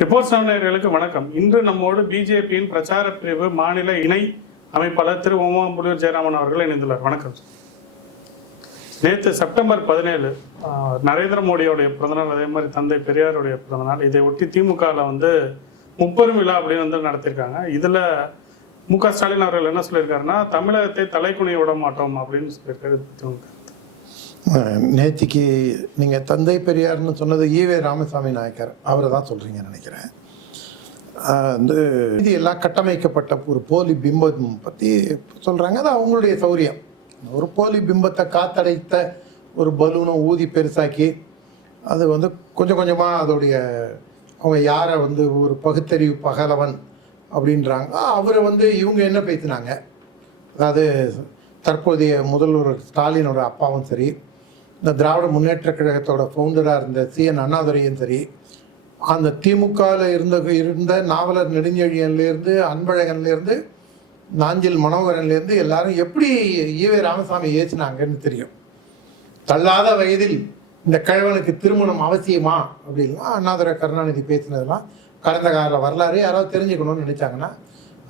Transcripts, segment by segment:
Reports நேயர்களுக்கு வணக்கம். இன்று நம்மோடு பிஜேபியின் பிரச்சார பிரிவு மாநில இணை அமைப்பாளர் திரு ஓமாம்புலியூர் ஜெயராமன் அவர்கள் இணைந்துள்ளார். வணக்கம். நேற்று செப்டம்பர் 17 நரேந்திர மோடியோடைய பிறந்தநாள், அதே மாதிரி தந்தை பெரியாருடைய பிறந்தநாள். இதை ஒட்டி திமுகவில் முப்பெரும் விழா அப்படின்னு நடத்தியிருக்காங்க. இதில் மு.க. ஸ்டாலின் அவர்கள் என்ன சொல்லியிருக்காருன்னா, தமிழகத்தை தலைக்குனிய விட மாட்டோம் அப்படின்னு சொல்லியிருக்காரு. நேற்றுக்கு நீங்கள் தந்தை பெரியார்னு சொன்னது ஈவே ராமசாமி நாயக்கர் அவரை தான் சொல்கிறீங்கன்னு நினைக்கிறேன். இது எல்லாம் கட்டமைக்கப்பட்ட ஒரு போலி பிம்பம் பற்றி சொல்கிறாங்க. அது அவங்களுடைய சௌரியம். ஒரு போலி பிம்பத்தை காத்தடைத்த ஒரு பலூனை ஊதி பெருசாக்கி அது கொஞ்சம் கொஞ்சமாக அதோடைய அவங்க யாரை ஒரு பகுத்தறிவு பகலவன் அப்படின்றாங்க. அவரை இவங்க என்ன பேசினாங்க, அதாவது தற்போதைய முதல்வர் ஸ்டாலினோட அப்பாவும் சரி, இந்த திராவிட முன்னேற்ற கழகத்தோட ஃபவுண்டராக இருந்த CN அண்ணாதுரையும் சரி, அந்த திமுகவில் இருந்த நாவலர் நெடுஞ்செழியன்லேருந்து அன்பழகன்லேருந்து நாஞ்சில் மனோகரன்லேருந்து எல்லாரும் எப்படி ஈவே ராமசாமி ஏற்றினாங்கன்னு தெரியும். தள்ளாத வயதில் இந்த கிழவனுக்கு திருமணம் அவசியமா அப்படின்னா அண்ணாதுரை கருணாநிதி பேசினதெல்லாம் கடந்த கால வரலாறு யாராவது தெரிஞ்சுக்கணும்னு நினச்சாங்கன்னா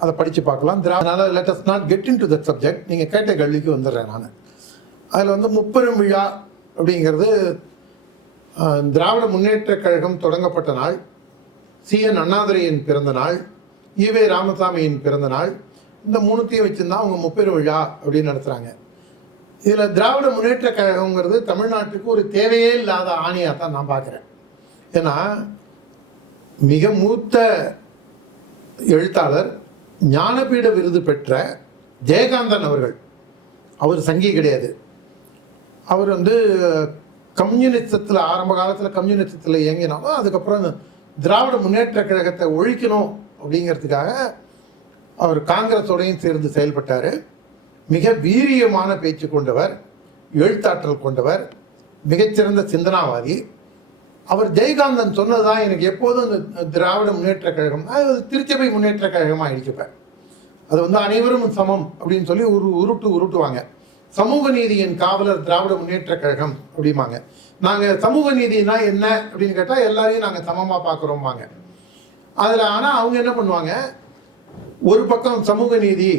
அதை படித்து பார்க்கலாம். அதனால் let us not get in to that subject. நீங்கள் கேட்ட கேள்விக்கு வந்துடுறேன் நான். அதில் முப்பெரும் விழா அப்படிங்கிறது திராவிட முன்னேற்ற கழகம் தொடங்கப்பட்ட நாள், CN அண்ணாதுரையின் பிறந்த நாள், ஈவே ராமசாமியின் பிறந்த நாள், இந்த மூணுத்தையும் வச்சுருந்தா அவங்க முப்பெரும் விழா அப்படின்னு நடத்துகிறாங்க. இதில் திராவிட முன்னேற்ற கழகங்கிறது தமிழ்நாட்டுக்கு ஒரு தேவையே இல்லாத ஆணையாக தான் நான் பார்க்குறேன். ஏன்னா மிக மூத்த எழுத்தாளர், ஞானபீட விருது பெற்ற ஜெயகாந்தன் அவர்கள், அவர் சங்கி கிடையாது. அவர் கம்யூனிசத்தில் ஆரம்ப காலத்தில் கம்யூனிசத்தில் இயங்கினாலும் அதுக்கப்புறம் திராவிட முன்னேற்ற கழகத்தை ஒழிக்கணும் அப்படிங்கிறதுக்காக அவர் காங்கிரஸோடையும் சேர்ந்து செயல்பட்டார். மிக வீரியமான பேச்சு கொண்டவர், எழுத்தாற்றல் கொண்டவர், மிகச்சிறந்த சிந்தனாவாதி. அவர் ஜெயகாந்தன் சொன்னதுதான் எனக்கு எப்போதும் இந்த திராவிட முன்னேற்ற கழகம், அது திருச்சபை முன்னேற்ற கழகமாக அடிக்கப்பேன். அது அனைவரும் சமம் அப்படின்னு சொல்லி உருட்டுவாங்க. சமூக நீதியின் காவலர் திராவிட முன்னேற்ற கழகம் அப்படிம்பாங்க. நாங்கள் சமூக நீதினா என்ன அப்படின்னு கேட்டால் எல்லாரையும் நாங்கள் சமமாக பார்க்குறோம்பாங்க. அதில் ஆனால் அவங்க என்ன பண்ணுவாங்க, ஒரு பக்கம் சமூக நீதி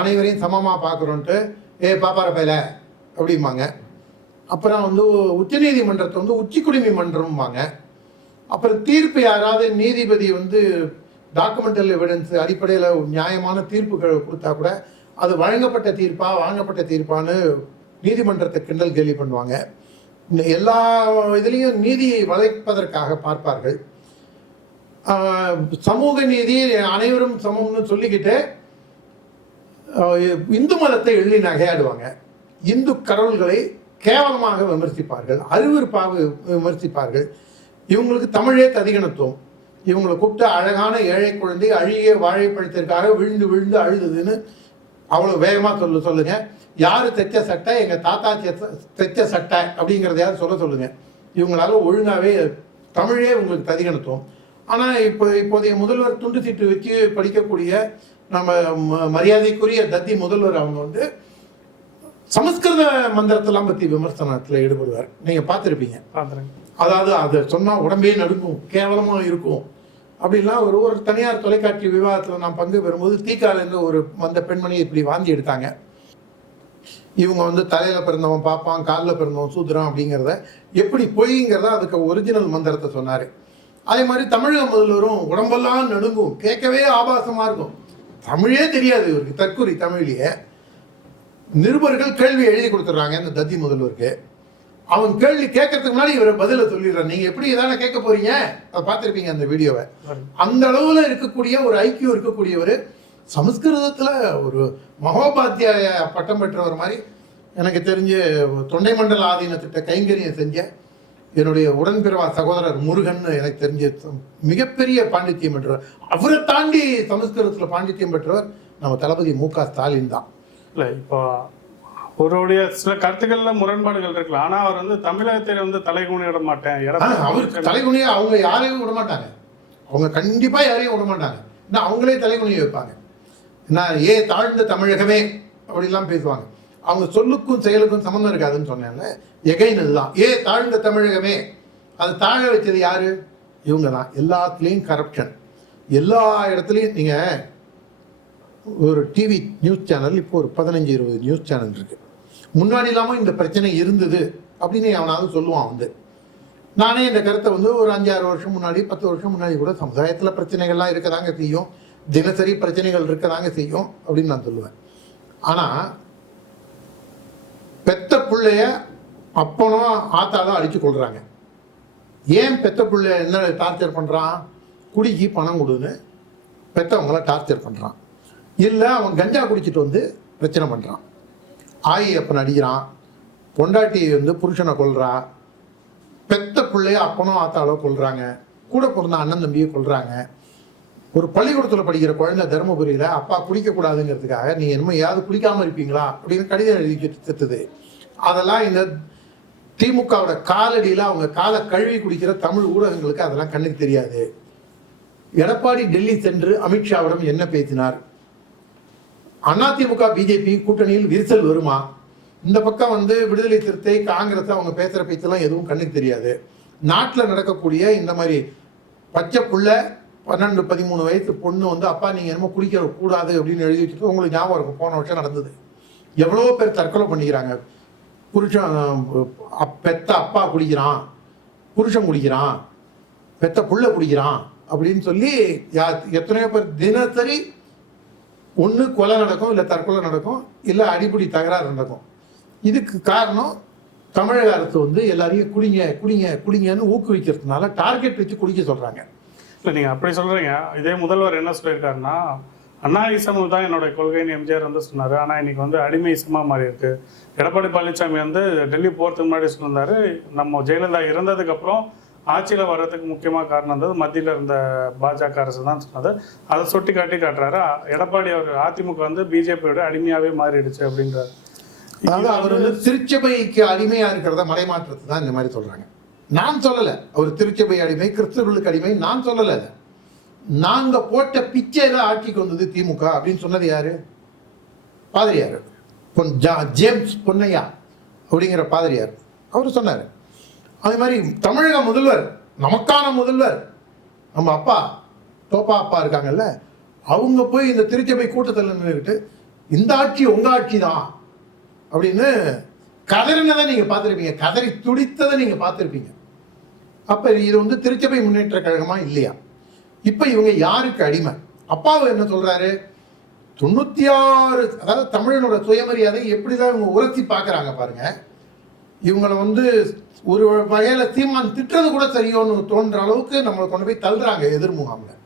அனைவரையும் சமமாக பார்க்குறோன்ட்டு பாப்பார பையில அப்படிம்பாங்க. அப்புறம் உச்சநீதிமன்றத்தை உச்சி குடிமை மன்றம்பாங்க. அப்புறம் தீர்ப்பு யாராவது நீதிபதி டாக்குமெண்டல் எவிடன்ஸ் அடிப்படையில் நியாயமான தீர்ப்புகள் கொடுத்தா கூட அது வழங்கப்பட்ட தீர்ப்பா வாங்கப்பட்ட தீர்ப்பான்னு நீதிமன்றத்தை கிண்டல் கேலி பண்ணுவாங்க. எல்லா இதுலேயும் நீதியை வளைப்பதற்காக பார்ப்பார்கள். சமூக நீதி அனைவரும் சமம்னு சொல்லிக்கிட்டு இந்து மதத்தை எள்ளி நகையாடுவாங்க. இந்து கடவுள்களை கேவலமாக விமர்சிப்பார்கள், அருவருப்பாக விமர்சிப்பார்கள். இவங்களுக்கு தமிழே ததிகணத்துவம். இவங்களை கூப்பிட்டு அழகான ஏழை குழந்தை அழுகிய வாழைப்பழத்திற்காக விழுந்து விழுந்து அழுதுன்னு அவ்வளோ வேகமாக சொல்லுங்க. யார் தைச்ச சட்டை, எங்கள் தாத்தா தைச்ச சட்டை அப்படிங்கிறதையாவது சொல்லுங்க. இவங்களால ஒழுங்காகவே தமிழே உங்களுக்கு ததிகணத்துவம். ஆனால் இப்போதைய முதல்வர் துண்டு சீட்டு வச்சு படிக்கக்கூடிய நம்ம மரியாதைக்குரிய தத்தி முதல்வர் அவங்க சமஸ்கிருத மந்திரத்தெல்லாம் பற்றி விமர்சனத்தில் ஈடுபடுவார். நீங்கள் பார்த்துருப்பீங்க. அதாவது அதை சொன்னால் உடம்பே நடுங்கும், கேவலமாக இருக்கும் அப்படின்லாம் ஒரு தனியார் தொலைக்காட்சி விவாதத்தில் நான் பங்கு பெறும்போது தீக்காலேருந்து வந்த பெண்மணி இப்படி வாந்தி எடுத்தாங்க. இவங்க தலையில் பிறந்தவன் பார்ப்பான், காலில் பிறந்தவன் சூத்திரம் அப்படிங்கிறத எப்படி பொய்ங்கிறத அதுக்கு ஒரிஜினல் மந்திரத்தை சொன்னார். அதே மாதிரி தமிழக முதல்வரும் உடம்பெல்லாம் நடுங்கும், கேட்கவே ஆபாசமாக இருக்கும், தமிழே தெரியாது இவருக்கு, தற்கொலை தமிழ்லேயே. நிருபர்கள் கேள்வி எழுதி கொடுத்துட்றாங்க இந்த தத்தி முதல்வருக்கு. அவன் கேள்வி கேட்கறதுக்கு முன்னாடி இவரை பதில சொல்லிடுறான். நீங்க எப்படி எதான கேட்க போறீங்க, அதை பார்த்துருப்பீங்க அந்த வீடியோவை. அந்த அளவுல இருக்கக்கூடிய ஒரு ஐக்கியம் இருக்கக்கூடியவர், சமஸ்கிருதத்துல ஒரு மகோபாத்தியாய பட்டம் பெற்றவர் மாதிரி எனக்கு தெரிஞ்சு தொண்டை மண்டல ஆதீனத்திட்ட கைங்கரியம் செஞ்ச என்னுடைய உடன்பிறவா சகோதரர் முருகன் எனக்கு தெரிஞ்ச மிகப்பெரிய பாண்டித்யம் பெற்றவர். அவரை தாண்டி சமஸ்கிருதத்துல பாண்டித்யம் பெற்றவர் நம்ம தளபதி மு.க. ஸ்டாலின் தான். இல்லை, இப்போ அவருடைய சில கருத்துக்கள்ல முரண்பாடுகள் இருக்கலாம். ஆனா அவர் தமிழகத்தை தலைகுனி விட மாட்டேன், அவருக்கு தலைகுனிய அவங்க யாரையும் விட மாட்டாங்க. அவங்க கண்டிப்பா யாரையும் விட மாட்டாங்க. அவங்களே தலைகுனிய வைப்பாங்க. தாழ்ந்த தமிழகமே அப்படிலாம் பேசுவாங்க. அவங்க சொல்லுக்கும் செயலுக்கும் சம்மந்தம் இருக்காதுன்னு சொன்னேன்ல. எகைன் இதுதான் தாழ்ந்த தமிழகமே. அது தாழ வச்சது யாரு? இவங்க தான். எல்லாத்துலேயும் கரப்ஷன், எல்லா இடத்துலையும். நீங்கள் ஒரு டிவி நியூஸ் சேனல் இப்போ ஒரு 15-20 நியூஸ் சேனல் இருக்குது. முன்னாடி இல்லாமல் இந்த பிரச்சனை இருந்தது அப்படின்னு அவனாவது சொல்லுவான். நானே இந்த கருத்தை ஒரு 5-6 வருஷம் முன்னாடி 10 வருஷம் முன்னாடி கூட சமுதாயத்தில் பிரச்சனைகள்லாம் இருக்கதாங்க செய்யும், தினசரி பிரச்சனைகள் இருக்கதாங்க செய்யும் அப்படின்னு நான் சொல்லுவேன். ஆனால் பெத்த பிள்ளைய அப்பனும் ஆத்தாலும் அடித்து கொள்கிறாங்க. ஏன் பெத்த பிள்ளைய என்ன டார்ச்சர் பண்ணுறான்? குடிக்கு பணம் கொடுன்னு பெற்றவங்கள டார்ச்சர் பண்ணுறான். இல்லை அவன் கஞ்சா குடிச்சிட்டு பிரச்சனை பண்ணுறான். ஆயி அப்பன் அடிக்கிறான், பொண்டாட்டி புருஷனை கொல்றா, பெத்த பிள்ளைய அப்பனும் ஆத்தாலோ கொல்றாங்க, கூட பிறந்த அண்ணன் தம்பியை கொல்றாங்க. ஒரு பள்ளிக்கூடத்தில் படிக்கிற குழந்தை தருமபுரியில் அப்பா குடிக்கக்கூடாதுங்கிறதுக்காக நீ என்னமோ யாவது குடிக்காமல் இருப்பீங்களா அப்படின்னு கடிதம் எழுதி செத்துது. அதெல்லாம் இந்த திமுகவோட காலடியில் அவங்க காலை கழுவி குடிக்கிற தமிழ் ஊடகங்களுக்கு அதெல்லாம் கண்ணுக்கு தெரியாது. எடப்பாடி டெல்லி சென்று அமித்ஷாவிடம் என்ன பேசினார்? அதிமுக பிஜேபி கூட்டணியில் விரிசல் வருமா? இந்த பக்கம் விடுதலை சிறுத்தை காங்கிரஸ் அவங்க பேசுகிற பேச்செல்லாம் எதுவும் கண்ணுக்கு தெரியாது. நாட்டில் நடக்கக்கூடிய இந்த மாதிரி பச்சை புள்ள 12-13 வயசு பொண்ணு அப்பா நீங்கள் என்னமோ குடிக்க கூடாது அப்படின்னு எழுதி வச்சுட்டு உங்களுக்கு ஞாபகம் இருக்கும், போன வருஷம் நடந்தது. எவ்வளோ பேர் தற்கொலை பண்ணிக்கிறாங்க. புருஷன் பெத்த அப்பா குடிக்கிறான், புருஷன் குடிக்கிறான், பெத்த புள்ள குடிக்கிறான் அப்படின்னு சொல்லி எத்தனையோ பேர் தினசரி ஒன்று கொலை நடக்கும், இல்லை தற்கொலை நடக்கும், இல்லை அடிப்படை தகராறு நடக்கும். இதுக்கு காரணம் தமிழக அரசு எல்லாரையும் குடிங்க குடிங்க குடிங்கன்னு ஊக்குவிக்கிறதுனால டார்கெட் வச்சு குடிக்க சொல்கிறாங்க. இல்லை நீங்கள் அப்படி சொல்கிறீங்க. இதே முதல்வர் என்ன சொல்லியிருக்காருன்னா, அண்ணாயிசம் தான் என்னோட கொள்கைன்னு எம்ஜிஆர் சொன்னார். ஆனால் இன்னைக்கு அடிமை இசமாக மாறி இருக்கு. எடப்பாடி பழனிசாமி டெல்லி போகிறதுக்கு முன்னாடி சொல்லியிருந்தாரு, நம்ம ஜெயலலிதா இறந்ததுக்கப்புறம் ஆட்சியில் வர்றதுக்கு முக்கியமாக காரணம் இருந்தது மத்தியில் இருந்த பாஜக அரசு தான் சொன்னது. அதை சுட்டி காட்டுறாரு. எடப்பாடி அவர் அதிமுக பிஜேபியோட அடிமையாகவே மாறிடுச்சு அப்படின்றார். அதாவது அவர் திருச்சபைக்கு அடிமையாக இருக்கிறத மடைமாற்றத்தை தான் இந்த மாதிரி சொல்கிறாங்க. நான் சொல்லலை அவர் திருச்சபை அடிமை, கிறிஸ்தவர்களுக்கு அடிமை நான் சொல்லலை. நாங்கள் போட்ட பிச்சையில் ஆட்சிக்கு வந்தது திமுக அப்படின்னு சொன்னது யாரு? பாதிரியார் ஜேம்ஸ் பொன்னையா அப்படிங்கிற பாதிரியார் அவர் சொன்னார். அதே மாதிரி தமிழக முதல்வர், நமக்கான முதல்வர் நம்ம அப்பா தோப்பா அப்பா இருக்காங்கல்ல, அவங்க போய் இந்த திருச்சபை கூட்டத்தில் நின்றுக்கிட்டு இந்த ஆட்சி உங்கள் ஆட்சி தான் அப்படின்னு கதறினதை நீங்கள் பார்த்துருப்பீங்க, கதறி துடித்ததை நீங்கள் பார்த்துருப்பீங்க. அப்போ இது திருச்சபை முன்னேற்ற கழகமா இல்லையா? இப்போ இவங்க யாருக்கு அடிமை? அப்பாவை என்ன சொல்கிறாரு? 96, அதாவது தமிழனோட சுயமரியாதை எப்படி தான் இவங்க உரத்தி பார்க்குறாங்க பாருங்க. இவங்களை ஒரு வகையில் சீமான் திட்டுறது கூட சரியோன்னு தோன்ற அளவுக்கு நம்மளை கொண்டு போய் தள்ளுறாங்க எதிர்முகாமில்.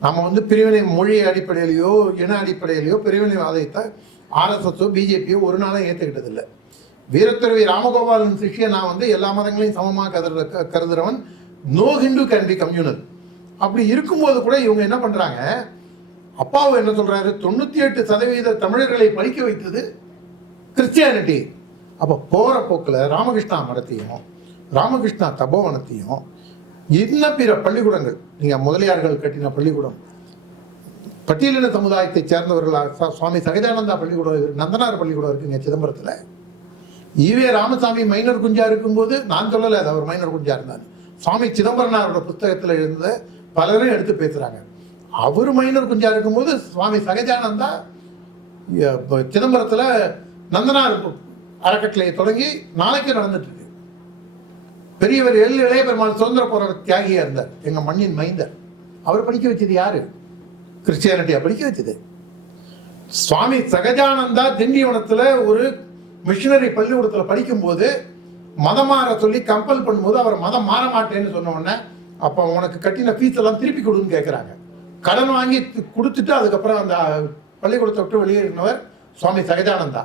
நம்ம பிரிவினை மொழி அடிப்படையிலையோ இன அடிப்படையிலையோ பிரிவினைவாதத்தை ஆர்எஸ்எஸோ பிஜேபியோ ஒரு நாளும் ஏற்றுக்கிட்டதில்லை. வீரத்துறவி ராமகோபாலன் சிஷ்ய நான் எல்லா மதங்களையும் சமமாக கருதுறவன், no Hindu can be communal. அப்படி இருக்கும்போது கூட இவங்க என்ன பண்ணுறாங்க? அப்பாவும் என்ன சொல்கிறாரு? 98% தமிழர்களை படிக்க வைத்தது கிறிஸ்டியானிட்டி. அப்போ போகிற போக்கில் ராமகிருஷ்ணா மடத்தையும் ராமகிருஷ்ணா தபோவனத்தையும் இன்னும் பிற பள்ளிக்கூடங்கள், நீங்கள் முதலியார்கள் கட்டின பள்ளிக்கூடம், பட்டியலின சமுதாயத்தை சேர்ந்தவர்கள் சுவாமி சகஜானந்தா பள்ளிக்கூடம், நந்தனார் பள்ளிக்கூடம் இருக்குங்க சிதம்பரத்தில். ஈவே ராமசாமி மைனர் குஞ்சா இருக்கும்போது, நான் சொல்லலை அது அவர் மைனர் குஞ்சா இருந்தார், சுவாமி சிதம்பரனாரோட புத்தகத்தில் இருந்த பலரும் எடுத்து பேசுகிறாங்க. அவர் மைனர் குஞ்சா இருக்கும்போது சுவாமி சகஜானந்தா சிதம்பரத்தில் நந்தனார் அறக்கட்டளையை தொடங்கி நாளைக்கு நடந்துட்டு இருக்கு. பெரியவர் இளைய பெருமாள் சுதந்திர போராட்ட தியாகியா இருந்தார், எங்கள் மண்ணின் மைந்தர். அவர் படிக்க வச்சது யாரு? கிறிஸ்டியானிட்டியா படிக்க வச்சது. சுவாமி சகஜானந்தா திண்டிவனத்தில் ஒரு மிஷினரி பள்ளிக்கூடத்தில் படிக்கும்போது மதம் மாற சொல்லி கம்பல் பண்ணும்போது அவர் மதம் மாற மாட்டேன்னு சொன்ன உடனே, அப்போ உனக்கு கட்டின ஃபீஸ் எல்லாம் திருப்பி கொடுன்னு கேட்குறாங்க. கடன் வாங்கி கொடுத்துட்டு அதுக்கப்புறம் அந்த பள்ளிக்கூடத்தை விட்டு வெளியேறினவர் சுவாமி சகஜானந்தா.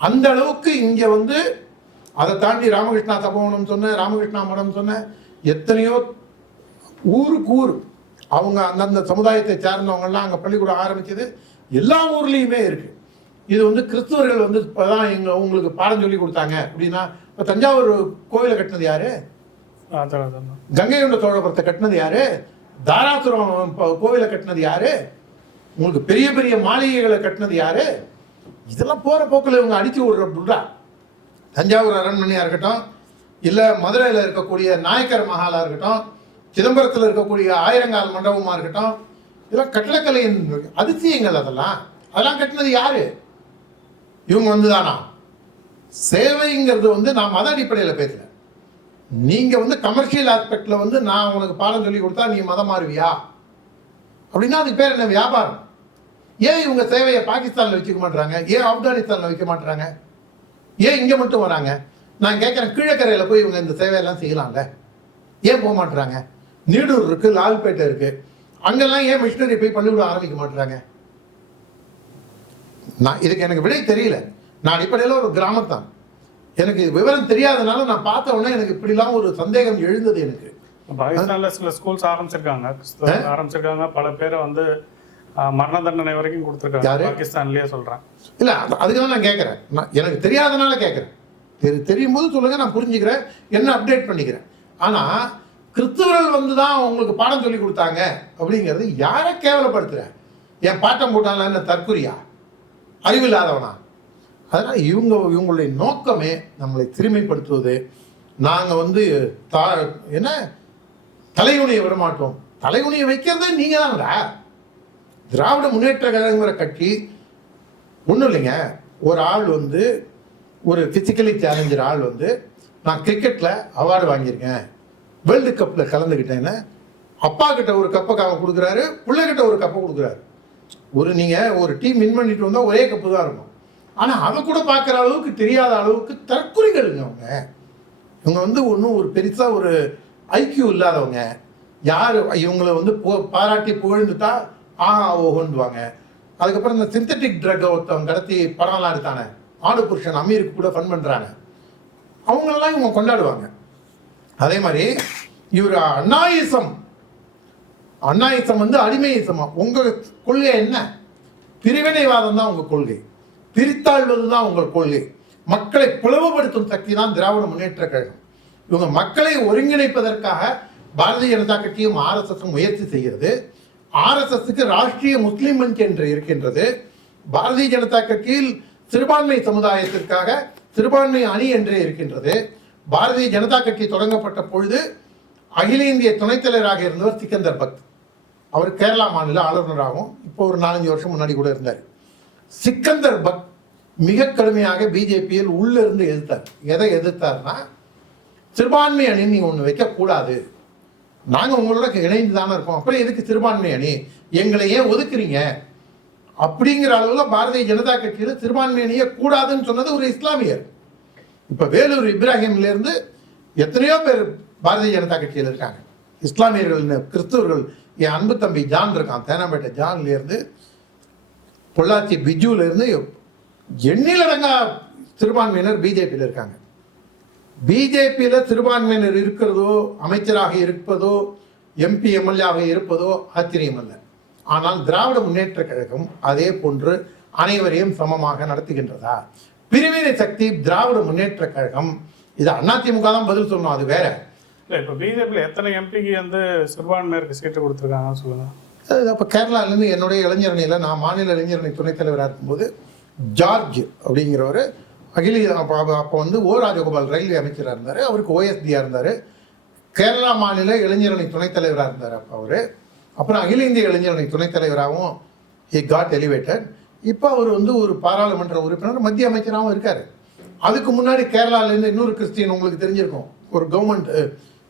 அந்த அளவுக்கு இங்கே அதை தாண்டி ராமகிருஷ்ணா தபோவனம் சொன்ன, ராமகிருஷ்ணா மடம் சொன்ன, எத்தனையோ ஊருக்கு ஊர் அவங்க அந்தந்த சமுதாயத்தை சேர்ந்தவங்கெல்லாம் அங்கே பள்ளிக்கூடம் ஆரம்பிச்சது எல்லா ஊர்லேயுமே இருக்குது. இது கிறிஸ்தவர்கள் இப்போதான் உங்களுக்கு பாடம் சொல்லி கொடுத்தாங்க அப்படின்னா, இப்போ தஞ்சாவூர் கோவிலை கட்டினது யாரு? கங்கை கொண்ட சோழபுரத்தை கட்டினது யாரு? தாராசுரம் கோவிலை கட்டினது யாரு? உங்களுக்கு பெரிய பெரிய மாளிகைகளை கட்டினது யாரு? இதெல்லாம் போகிற போக்கில் இவங்க அடித்து விடுற புல்லா. தஞ்சாவூர் அரண்மனையாக இருக்கட்டும், இல்லை மதுரையில் இருக்கக்கூடிய நாயக்கர் மஹாலாக இருக்கட்டும், சிதம்பரத்தில் இருக்கக்கூடிய ஆயிரங்கால் மண்டபமாக இருக்கட்டும், இதெல்லாம் கட்டடக்கலையின் அதிசயங்கள். அதெல்லாம் கட்டினது யாரு? இவங்க வந்துதானா? சேவைங்கிறது வந்து நான் மத அடிப்படையில் பேசல. நீங்க வந்து கமர்ஷியல் ஆஸ்பெக்ட்ல வந்து நான் உனக்கு பாடம் சொல்லி கொடுத்தா நீ மதம் மாறுவியா அப்படின்னா அதுக்கு பேர் என்ன? வியாபாரம். ஏன் இவங்க சேவையை பாகிஸ்தானில் வச்சுக்க மாட்டாங்க? ஏன் ஆப்கானிஸ்தானில் வைக்க மாட்டாங்க? ஏன் இங்கே மட்டும் வராங்க? நான் கேட்குறேன், கீழக்கரையில் போய் இவங்க இந்த சேவையெல்லாம் செய்யலாம்ல, ஏன் போக மாட்டுறாங்க? நீடூர் இருக்கு, லால்பேட்டை இருக்கு, அங்கெல்லாம் ஏன் மிஷினரி போய் பள்ளிக்கூடம் ஆரம்பிக்க மாட்டுறாங்க? நான் இதுக்கு எனக்கு விடை தெரியல. நான் அடிப்படையில் ஒரு கிராமத்தான், எனக்கு விவரம் தெரியாதனால நான் பார்த்த உடனே எனக்கு இப்படிலாம் ஒரு சந்தேகம் எழுந்தது எனக்கு. பாகிஸ்தான்ல சில ஸ்கூல்ஸ் ஆரம்பிச்சிருக்காங்க, பல பேரை வந்து மரண தண்டனை வரைக்கும் கொடுத்துருக்காங்க பாகிஸ்தான்லயே சொல்றேன். இல்ல அதுக்கு தான் நான் கேட்கறேன். எனக்கு தெரியாதனால கேட்கறேன். தெரியும் போது சொல்லுங்க, நான் புரிஞ்சுக்கிறேன், என்ன அப்டேட் பண்ணிக்கிறேன். ஆனா கிறிஸ்தவர்கள் வந்து தான் உங்களுக்கு பாடம் சொல்லி கொடுத்தாங்க அப்படிங்கிறது யாரை கேவலப்படுத்துற? என் பாட்டம் போட்டாங்களா என்ன தற்குறியா? அறிவில்லாதவனா? அதனால இவங்களுடைய நோக்கமே நம்மளை சிறுமைப்படுத்துவது. நாங்க வந்து என்ன தலைகுனியை விட மாட்டோம். தலைகுனியை வைக்கிறதே நீங்க தான்டா. திராவிட முன்னேற்ற கழகங்கிற கட்சி ஒன்றும் இல்லைங்க. ஒரு ஆள் வந்து ஒரு பிசிக்கலி சேலஞ்சர் ஆள் வந்து நான் கிரிக்கெட்டில் அவார்டு வாங்கியிருக்கேன், வேர்ல்டு கப்பில் கலந்துக்கிட்டேன்னு அப்பா கிட்ட ஒரு கப்பை கொடுக்குறாரு, பிள்ளைகிட்ட ஒரு கப்பை கொடுக்குறாரு. நீங்கள் ஒரு டீம் வின் பண்ணிட்டு வந்தால் ஒரே கப்பு தான் இருக்கும். ஆனால் அதை கூட பார்க்குற அளவுக்கு தெரியாத அளவுக்கு தற்குறிகளுங்க இவங்க வந்து ஒன்றும் ஒரு பெருசாக ஒரு ஐக்கியூ இல்லாதவங்க. யார் இவங்களை வந்து பாராட்டி புகழ்ந்துட்டா ஓஹோன்னுவாங்க. அதுக்கப்புறம் இந்த சிந்தட்டிக் ட்ரக் ஒருத்தவங்க கடத்தி படம்லாம் எடுத்தானே, ஆடு புருஷன் அமீருக்கு கூட ஃபன் பண்ணுறாங்க, அவங்களெல்லாம் இவங்க கொண்டாடுவாங்க. அதே மாதிரி இவர் அண்ணாயிசம் வந்து அடிமையிசமா. உங்கள் கொள்கை என்ன? பிரிவினைவாதம் தான் உங்கள் கொள்கை, பிரித்தாழ்வது தான் உங்கள் கொள்கை. மக்களை பிளவுபடுத்தும் சக்தி தான் திராவிட முன்னேற்ற கழகம். இவங்க மக்களை ஒருங்கிணைப்பதற்காக பாரதிய ஜனதா கட்சியும் ஆர்எஸ்எஸும் முயற்சி செய்கிறது. ஆர்எஸ்எஸ்க்கு ராஷ்டிரிய முஸ்லிம் மஞ்ச் என்று இருக்கின்றது. பாரதிய ஜனதா கட்சியில் சிறுபான்மை சமுதாயத்திற்காக சிறுபான்மை அணி என்றே இருக்கின்றது. பாரதிய ஜனதா கட்சி தொடங்கப்பட்ட பொழுது அகில இந்திய துணைத் தலைவராக இருந்தவர் சிக்கந்தர் பக்த். அவர் கேரளா மாநில ஆளுநராகவும் இப்போ ஒரு 4-5 வருஷம் முன்னாடி கூட இருந்தார். சிக்கந்தர் பக்த் மிக கடுமையாக பிஜேபியில் உள்ளிருந்து எதிர்த்தார். எதை எதிர்த்தார்னா, சிறுபான்மை அணி நீங்க ஒன்று வைக்கக்கூடாது, நாங்கள் உங்களோட இணைந்து தானே இருக்கோம், அப்புறம் எதுக்கு சிறுபான்மை அணி, எங்களை ஏன் ஒதுக்குறீங்க அப்படிங்கிற அளவில் பாரதிய ஜனதா கட்சியில் சிறுபான்மை அணியை கூடாதுன்னு சொன்னது ஒரு இஸ்லாமியர். இப்போ வேலூர் இப்ராஹிம்லேருந்து எத்தனையோ பேர் பாரதிய ஜனதா கட்சியில் இருக்காங்க. இஸ்லாமியர்கள், கிறிஸ்தவர்கள். என் அன்பு தம்பி ஜான் இருக்கான், தேனாம்பேட்டை ஜான்லேருந்து, பொள்ளாச்சி பிஜுலேருந்து எண்ணிலடங்கா சிறுபான்மையினர் பிஜேபியில் இருக்காங்க. பிஜேபியில் சிறுபான்மையினர் இருக்கிறதோ, அமைச்சராக இருப்பதோ, எம்பி எம்எல்ஏவாக இருப்பதோ ஆச்சரியம் அல்ல. ஆனால் திராவிட முன்னேற்ற கழகம் அதே போன்று அனைவரையும் சமமாக நடத்துகின்றதா? பிரிவினை சக்தி திராவிட முன்னேற்ற கழகம். இது அதிமுக தான் பதில் சொல்லணும், அது வேற. இப்போ பிஜேபியில் எத்தனை எம்பிக்கு வந்து சிறுபான்மையினருக்கு சீட்டு கொடுத்துருக்காங்கன்னு சொல்லுங்க. அப்போ கேரளாலேருந்து என்னுடைய இளைஞரணியில் நான் மாநில இளைஞரணி துணைத் தலைவராக இருக்கும்போது ஜார்ஜ் அப்படிங்கிறவர் அப்போ வந்து ஓ ராஜகோபால் ரயில்வே அமைச்சராக இருந்தார். அவருக்கு ஓஎஸ்டியாக இருந்தார். கேரளா மாநில இளைஞரணி துணைத் தலைவராக இருந்தார் அப்போ அவர். அப்புறம் அகில இந்திய இளைஞரணி துணைத் தலைவராகவும் ஹி காட் எலிவேட்டட். இப்போ அவர் வந்து ஒரு பாராளுமன்ற உறுப்பினர், மத்திய அமைச்சராகவும் இருக்கார். அதுக்கு முன்னாடி கேரளாலேருந்து இன்னொரு கிறிஸ்டியன் உங்களுக்கு தெரிஞ்சிருக்கும், ஒரு கவர்மெண்ட்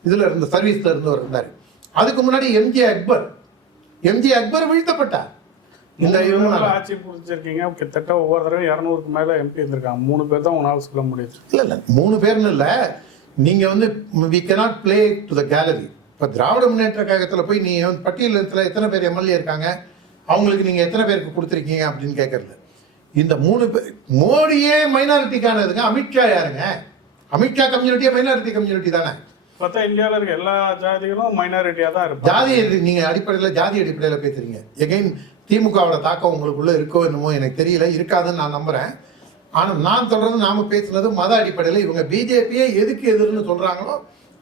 இதில் இருந்த சர்வீஸில் இருந்தவர் இருந்தார். அதுக்கு முன்னாடி எம்ஜே அக்பர் வீழ்த்தப்பட்டார். இந்த ஆட்சி புரிஞ்சிருக்கீங்க, கிட்டத்தட்ட ஒவ்வொரு தடவை 200க்கு மேலே எம்பி இருந்திருக்காங்க. 3 பேர் தான் உங்களால் சொல்ல முடியுது. இல்லை 3 பேர்னு இல்லை, நீங்கள் வந்து we cannot play to the gallery. இப்போ திராவிட முன்னேற்ற கழகத்தில் போய் நீ பட்டியலத்தில் எத்தனை பேர் எம்எல்ஏ இருக்காங்க, அவங்களுக்கு நீங்கள் எத்தனை பேருக்கு கொடுத்துருக்கீங்க அப்படின்னு கேட்கறது. இந்த 3 பேர், மோடியே மைனாரிட்டிக்கானதுங்க. அமித்ஷா யாருங்க? அமித்ஷா கம்யூனிட்டியே மைனாரிட்டி கம்யூனிட்டி தானே. பார்த்தா இந்தியாவில் இருக்க எல்லா ஜாதிகளும் மைனாரிட்டியாக தான் இருக்கும். ஜாதி நீங்கள் அடிப்படையில் ஜாதி அடிப்படையில் பேசுறீங்க. எகைன் திமுகவோட தாக்கம் உங்களுக்குள்ள இருக்கோ என்னமோ எனக்கு தெரியல, இருக்காதுன்னு நான் நம்புறேன். ஆனால் நான் சொல்றது, நாம பேசுனது மத அடிப்படையில். இவங்க பிஜேபியே எதுக்கு எதிர்ன்னு சொல்றாங்களோ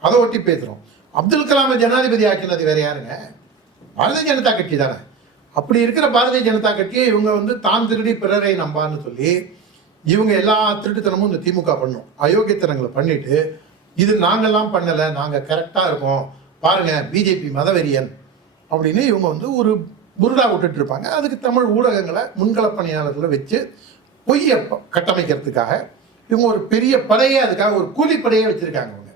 அதை ஒட்டி பேசுறோம். அப்துல் கலாமை ஜனாதிபதி ஆக்கினது வேற யாருங்க? பாரதிய ஜனதா கட்சி தானே. அப்படி இருக்கிற பாரதிய ஜனதா கட்சியை இவங்க வந்து தான் திருடி பிறரை நம்பான்னு சொல்லி இவங்க எல்லா திருட்டுத்தனமும் இந்த திமுக பண்ணும். அயோக்கியத்தனங்களை பண்ணிட்டு இது நாங்கெல்லாம் பண்ணலை, நாங்கள் கரெக்டாக இருக்கோம், பாருங்க பிஜேபி மதவெறியன் அப்படின்னு இவங்க வந்து ஒரு புருடா விட்டுட்டு இருப்பாங்க. அதுக்கு தமிழ் ஊடகங்களை முன்கள பணியாளர்களை வச்சு பொய்யை கட்டமைக்கிறதுக்காக இவங்க ஒரு பெரிய படையை, அதுக்காக ஒரு கூலிப்படையை வச்சிருக்காங்க. அவங்க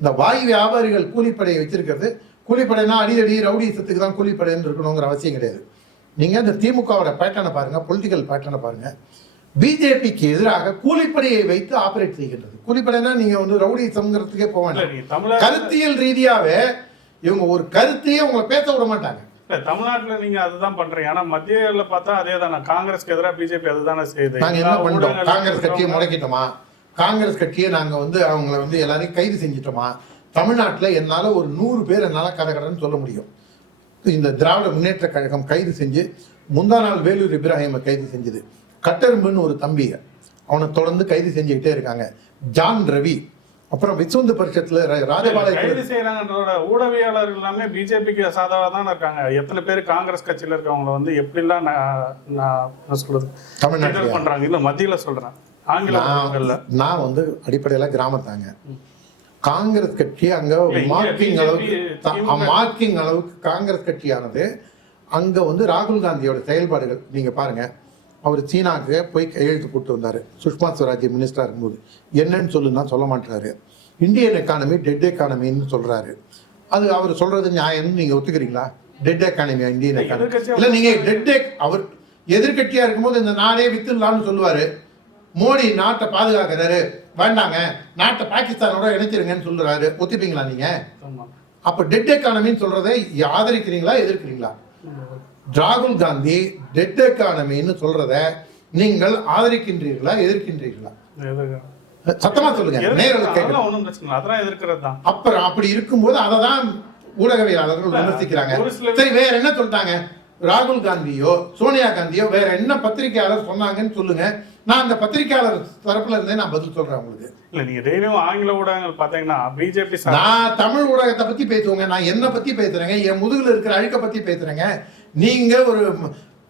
இந்த வாய் வியாபாரிகள் கூலிப்படையை வச்சிருக்கிறது, கூலிப்படைனா அடிதடி ரவுடிசத்துக்கு தான் கூலிப்படைன்னு இருக்கணுங்கிற அவசியம் கிடையாது. நீங்கள் இந்த திமுகவோட பேட்டர்னை பாருங்கள், பொலிட்டிக்கல் பேட்டர்னை பாருங்கள். பிஜேபிக்கு எதிராக கூலிப்படையை வைத்து ஆப்ரேட் செய்கின்றது. கூலிப்படைனா நீங்கள் வந்து ரவுடிசம்ங்கிறதுக்கே போக வேண்டாம். கருத்தியல் ரீதியாகவே இவங்க ஒரு கருத்தையே உங்களை பேச விட மாட்டாங்க. தமிழ்நாட்டில் நீங்க அதுதான் பண்றீங்க. ஆனா மத்தியில பார்த்தா அதே தானே, காங்கிரஸ்க்கு எதிராக பிஜேபி அதுதானே செய்யுது. நாங்க என்ன பண்ணிட்டோம்? காங்கிரஸ் கட்சியை முடக்கிட்டோமா? காங்கிரஸ் கட்சியை நாங்க வந்து அவங்களை வந்து எல்லாரையும் கைது செஞ்சிட்டோமா? தமிழ்நாட்டில் என்னால ஒரு 100 பேர் என்னால கதகடன்னு சொல்ல முடியும். இந்த திராவிட முன்னேற்ற கழகம் கைது செஞ்சு முந்தா நாள் வேலூர் இப்ராஹிமை கைது செஞ்சது. கட்டரும்புன்னு ஒரு தம்பி, அவனை தொடர்ந்து கைது செஞ்சுக்கிட்டே இருக்காங்க. ஜான் ரவி, அப்புறம் விஸ்வந்து பரிஷத்துல ராஜபாளைய கைது செய்யறாங்கன்றோட ஊடகவியலாளர்கள் எல்லாமே பிஜேபிக்கு சாதகமாக தான் இருக்காங்க. எத்தனை பேர் காங்கிரஸ் கட்சியில இருக்கவங்களை வந்து எப்படிலாம் நான் சொல்றது தமிழ்நாட்டில் பண்றாங்க, இல்ல மத்தியில சொல்றேன், ஆங்கில நான் வந்து அடிப்படையில கிராமத்தாங்க. காங்கிரஸ் கட்சி அங்க மார்க்கிங் அளவுக்கு காங்கிரஸ் கட்சியானது அங்க வந்து ராகுல் காந்தியோட செயல்பாடுகள் நீங்க பாருங்க. அவர் சீனாவுக்கு போய் கையெழுத்து போட்டு வந்தார் சுஷ்மா ஸ்வராஜ் மினிஸ்டராக இருக்கும்போது. என்னன்னு சொல்லுன்னா சொல்ல மாட்டாரு. இந்தியன் எக்கானமி டெட் எக்கானமின்னு சொல்கிறாரு. அது அவர் சொல்கிறது நியாயம்னு நீங்கள் ஒத்துக்கிறீங்களா? டெட் எக்கானமியா இந்தியன் எக்கானமி? இல்லை, நீங்கள் அவர் எதிர்கட்சியாக இருக்கும்போது இந்த நாடே வித்துலான்னு சொல்லுவார். மோடி நாட்டை பாதுகாக்கிறாரு, வேண்டாங்க நாட்டை பாகிஸ்தானோட இணைச்சிருங்கன்னு சொல்கிறாரு. ஒத்துப்பீங்களா நீங்கள்? அப்போ டெட் எக்கானமின்னு சொல்கிறத ஆதரிக்கிறீங்களா எதிர்க்கிறீங்களா? ராகுல் காந்தி டெட் எக்கானமின்னு சொல்றத நீங்கள் ஆதரிக்கின்றீர்களா எதிர்க்கின்றீர்களா? சத்தமா சொல்லுங்க. அப்புறம் அப்படி இருக்கும்போது அதை தான் ஊடகவியலாளர்கள் விமர்சிக்கிறாங்க. சரி, வேற என்ன சொல்லிட்டாங்க? ராகுல் காந்தியோ சோனியா காந்தியோ வேற என்ன பத்திரிகையாளர் சொன்னாங்கன்னு சொல்லுங்க. நான் அந்த பத்திரிகையாளர் தரப்புல இருந்தே நான் பதில் சொல்றேன் உங்களுக்கு. இல்ல, நீங்க டெய்லியும் ஆங்கில ஊடகங்கள் பாத்தீங்கன்னா பிஜேபி, நான் தமிழ் ஊடகத்தை பத்தி பேசுவேங்க. நான் என்ன பத்தி பேசுறேங்க? என் முதுகுல இருக்கிற அழுக்க பத்தி பேசுறேங்க. நீங்க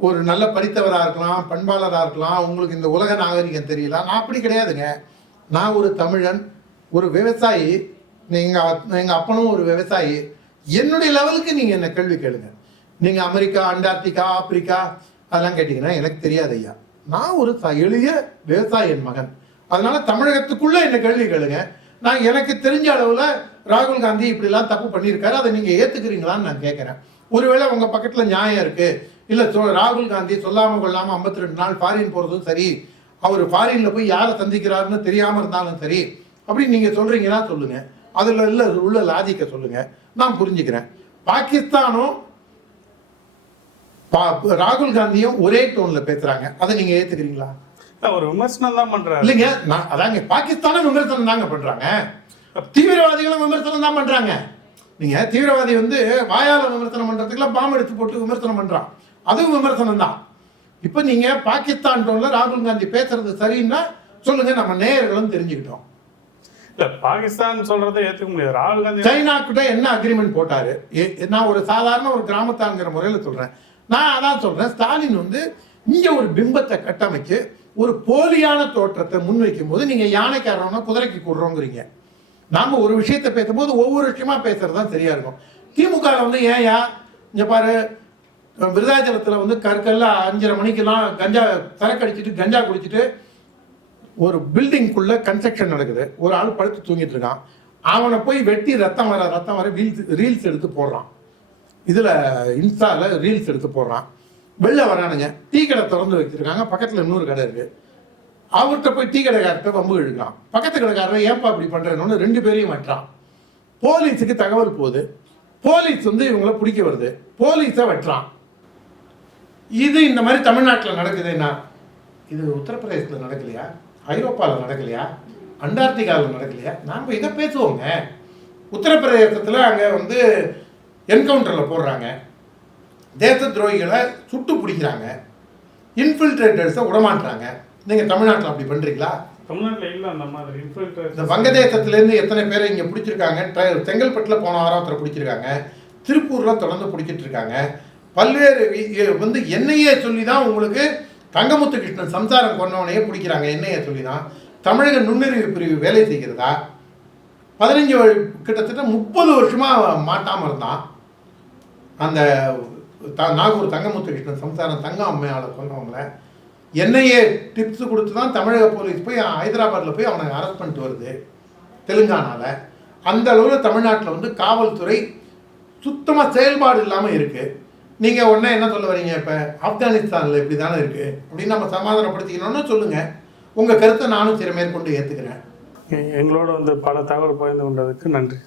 ஒரு நல்ல படித்தவராக இருக்கலாம், பண்பாளராக இருக்கலாம், உங்களுக்கு இந்த உலக நாகரிகம் தெரியல. நான் அப்படி கிடையாதுங்க. நான் ஒரு தமிழன், ஒரு விவசாயி. எங்கள் அப்பனும் ஒரு விவசாயி. என்னுடைய லெவலுக்கு நீங்கள் என்ன கேள்வி கேளுங்க. நீங்கள் அமெரிக்கா, அண்டார்டிகா, ஆப்பிரிக்கா அதெல்லாம் கேட்டிங்கன்னா எனக்கு தெரியாது ஐயா. நான் ஒரு எளிய விவசாயியின் மகன். அதனால தமிழகத்துக்குள்ளே என்ன கேள்வி கேளுங்க. நான் எனக்கு தெரிஞ்ச அளவில் ராகுல் காந்தி இப்படிலாம் தப்பு பண்ணியிருக்காரு, அதை நீங்கள் ஏற்றுக்கிறீங்களான்னு நான் கேட்குறேன். ஒருவேளை உங்கள் பக்கத்தில் நியாயம் இருக்குது, இல்லை ராகுல் காந்தி சொல்லாமல் கொள்ளாமல் 52 நாள் ஃபாரின் போகிறதும் சரி, அவர் ஃபாரினில் போய் யாரை சந்திக்கிறாருன்னு தெரியாமல் இருந்தாலும் சரி, அப்படின்னு நீங்கள் சொல்கிறீங்கன்னா சொல்லுங்கள். அதில் உள்ள லாஜிக்கை சொல்லுங்கள், நான் புரிஞ்சுக்கிறேன். பாகிஸ்தானும் ராகுல் காந்தியும் ஒரே டோனில் பேசுகிறாங்க, அதை நீங்கள் ஏற்றுக்கிறீங்களா? ஒரு விமர்சனம் தான் பண்ணுறாங்க. இல்லைங்க, அதாங்க பாகிஸ்தானும் விமர்சனம் தாங்க பண்ணுறாங்க, தீவிரவாதிகளும் விமர்சனம் தான் பண்ணுறாங்க. நீங்கள் தீவிரவாதி வந்து வாயால விமர்சனம் பண்ணுறதுக்குலாம் பாம்பு எடுத்து போட்டு விமர்சனம் பண்ணுறான், அதுவும் விமர்சனம் தான். இப்போ நீங்கள் பாகிஸ்தான் டோனில் ராகுல் காந்தி பேசுறது சரின்னா சொல்லுங்கள், நம்ம நேயர்களும் தெரிஞ்சுக்கிட்டோம். இல்லை, பாகிஸ்தான் சொல்கிறத ஏற்றுக்க முடியாது. ராகுல் காந்தி சைனா கிட்ட என்ன அக்ரிமெண்ட் போட்டார்? நான் ஒரு சாதாரண ஒரு கிராமத்தாங்கிற முறையில் சொல்கிறேன். நான் அதான் சொல்கிறேன், ஸ்டாலின் வந்து இங்கே ஒரு பிம்பத்தை கட்டமைச்சு ஒரு போலியான தோற்றத்தை முன்வைக்கும் போது நீங்கள் யானைக்காரவனா குதிரைக்கு கூடுறோங்கிறீங்க. நாம் ஒரு விஷயத்தை பேசும்போது ஒவ்வொரு விஷயமா பேசுறது தான் சரியா இருக்கும். திமுக வந்து ஏயா இங்கே பாரு, விருதாச்சலத்தில் வந்து கற்கல்ல 5:30 மணிக்கெல்லாம் கஞ்சா சரக்கு அடிச்சுட்டு கஞ்சா குடிச்சிட்டு ஒரு பில்டிங்குள்ள கன்ஸ்ட்ரக்ஷன் நடக்குது, ஒரு ஆள் படுத்து தூங்கிட்டு இருக்கான். அவனை போய் வெட்டி ரத்தம் வர ரீல்ஸ் எடுத்து போடுறான். இதில் இன்ஸ்டாவில் ரீல்ஸ் எடுத்து போடுறான். வெளில வரானுங்க, டீ கடை திறந்து வச்சிருக்காங்க, பக்கத்தில் இன்னொரு கடை இருக்குது. அவர்கிட்ட போய் டீ கடைக்காரர்கிட்ட வம்பு இழுக்கிறான். பக்கத்து கடைக்காரர் ஏன்பா இப்படி பண்ணுறேன்னு 2 பேரையும் வெட்டுறான். போலீஸுக்கு தகவல் போகுது, போலீஸ் வந்து இவங்கள பிடிக்க வருது, போலீஸை வெட்டுறான். இது இந்த மாதிரி தமிழ்நாட்டில் நடக்குதுன்னா இது உத்தரப்பிரதேசத்தில் நடக்கலையா? ஐரோப்பாவில் நடக்கலையா? அண்டார்டிகாவில் நடக்கலையா? நாம் இதை பேசுவோங்க. உத்தரப்பிரதேசத்தில் அங்கே வந்து என்கவுண்டரில் போடுறாங்க, தேச துரோகிகளை சுட்டு பிடிக்கிறாங்க, இன்ஃபில்ட்ரேட்டர்ஸை விடமாட்டுறாங்க. நீங்கள் தமிழ்நாட்டில் அப்படி பண்ணுறீங்களா? தமிழ்நாட்டில் இல்லை அந்த மாதிரி இன்ஃபில்ட்ரேட்டர். இந்த வங்கதேசத்துலேருந்து எத்தனை பேரை இங்கே பிடிச்சிருக்காங்க? செங்கல்பட்டில் போன வாரம் ஒருத்தரை பிடிச்சிருக்காங்க, திருப்பூரில் தொடர்ந்து பிடிச்சிட்டு இருக்காங்க. பல்வேறு வந்து என்னையே சொல்லி தான் உங்களுக்கு தங்கமுத்து கிருஷ்ணன் சம்சாரம் கொண்டவனையே பிடிக்கிறாங்க. என்னையே சொல்லி தான் தமிழக நுண்ணறிவு பிரிவு வேலை செய்கிறதா? கிட்டத்தட்ட 30 வருஷமாக மாட்டாமல் இருந்தான். அந்த நாகூர் தங்கமுத்துகிருஷ்ணன் சம்சாரம் தங்க அம்மையால் கொண்டவங்கள என்னையே டிப்ஸ் கொடுத்து தான் தமிழக போலீஸ் போய் ஹைதராபாத்தில் போய் அவனை அரெஸ்ட் பண்ணிட்டு வருது தெலுங்கானாவில். அந்த அளவில் தமிழ்நாட்டில் வந்து காவல்துறை சுத்தமாக செயல்பாடு இல்லாமல் இருக்குது. நீங்கள் உடனே என்ன சொல்ல வரீங்க, இப்போ ஆப்கானிஸ்தானில் இப்படி தானே இருக்குது அப்படின்னு நம்ம சமாதானப்படுத்திக்கணும்னு சொல்லுங்கள். உங்கள் கருத்தை நானும் சில மேற்கொண்டு ஏற்றுக்கிறேன். எங்களோட வந்து பல தகவல் பகிர்ந்து கொண்டதுக்கு நன்றி.